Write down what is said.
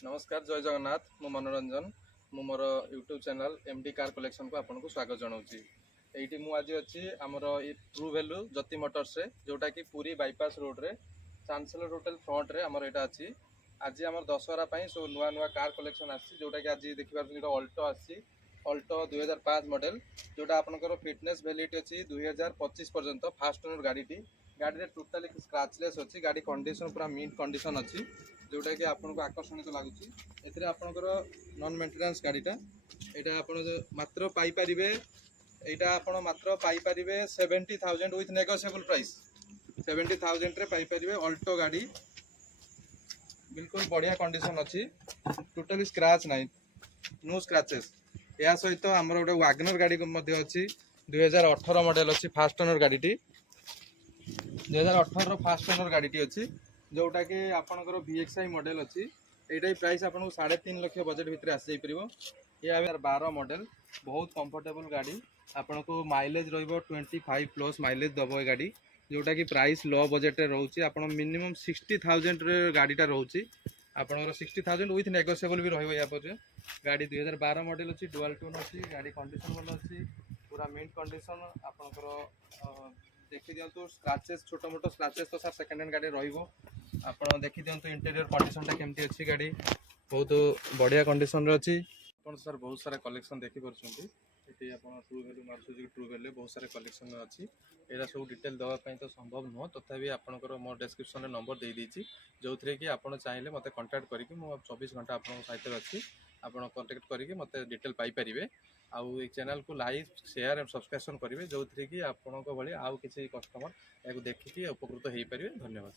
नमस्कार जय जगन्नाथ मु मनोरंजन मु मोर YouTube channel MD car collection को आपको स्वागत जनाऊँगी। ये मु आज अच्छी आमर ट्रू वैल्यू ज्योति मोटर्स रे जोटा कि पुरी बाईपास रोड रे चांसलर होटेल फ्रंट रे आमर यहाँ अच्छी आज आम दशहरा सब नुआ नुआ कार कलेक्शन जोटा कि आज देखिए अल्टो अल्टो 2005 मॉडल जोटा आपंकर फिटनेस वैलिडिटी अच्छी 2025 पर्यंत फास्ट ओनर गाड़ी गाड़ी टोटाली स्क्रैचलेस अच्छी गाड़ी कंडीशन पूरा मिंट कंडीशन अच्छी जोटा कि आपको आकर्षणीय तो लगुच आपंकर नॉन मेंटेनेंस गाड़ीटा यहाँ आप मात्र पाइपर यहाँ आप मात्र पाइपर 70,000 विथ नेगोशिएबल प्राइस 70,000 रे पाइपर अल्टो गाड़ी बिल्कुल बढ़िया कंडीशन अच्छी टोटाली स्क्रैच ना नो स्क्रैचेस या सहित आमर गोटे वागनर गाड़ी अच्छी 2018 मॉडल अच्छी फास्ट ओनर गाड़ी 2018 फास्ट ओनर गाड़ी अच्छी जोटा कि आपंकर VXI मॉडल अच्छी यहाँ प्राइस आपको 3.5 लाख बजेट भितर आसी जापर ये 2012 मॉडल बहुत कंफर्टेबल गाड़ी आपन को माइलेज रो 25+ माइलेज दब ये गाड़ी जोटा कि प्राइस लो बजेट रोचे आप मिनिमम 60,000 गाड़ीटा रोचे आपंकर 60,000 विथ नेगोशिएबल भी रहा गाड़ी 2012 मॉडल अच्छी डुअल टोन अच्छी गाड़ी कंडीशन भल अच्छी पूरा मिंट कंडीशन आपंकर देखी दिंतु स्क्रैचेस छोट मोट स्क्रैचेस तो सर सेकेंड हैंड गाड़ी रहा आप देखी दिंतु इंटीरियर कंडीशन केमती अच्छी गाड़ी बहुत बढ़िया कंडीशन अच्छी आप सर बहुत सारा कलेक्शन देखिपुर ये आप ट्रू वैल्यू मार्चुजी ट्रू वैल्यू बहुत सारे कलेक्शन अच्छी यहाँ सब डिटेल देवाई तो संभव नुह तथापि आपंकर मो डिस्क्रिप्शन नंबर दे देती जो थी कि आप चाहिए मत कंटाक्ट करके 24 घंटा आप सहित अच्छी आप कंटाक्ट करके मत डिटेल पाइपर आउ चैनल को लाइक शेयर एंड सब्सक्रिप्शन करेंगे जो थी कि आपण भाई आउ किसी कस्टमर या देखिए उपकृत हो पारे। धन्यवाद।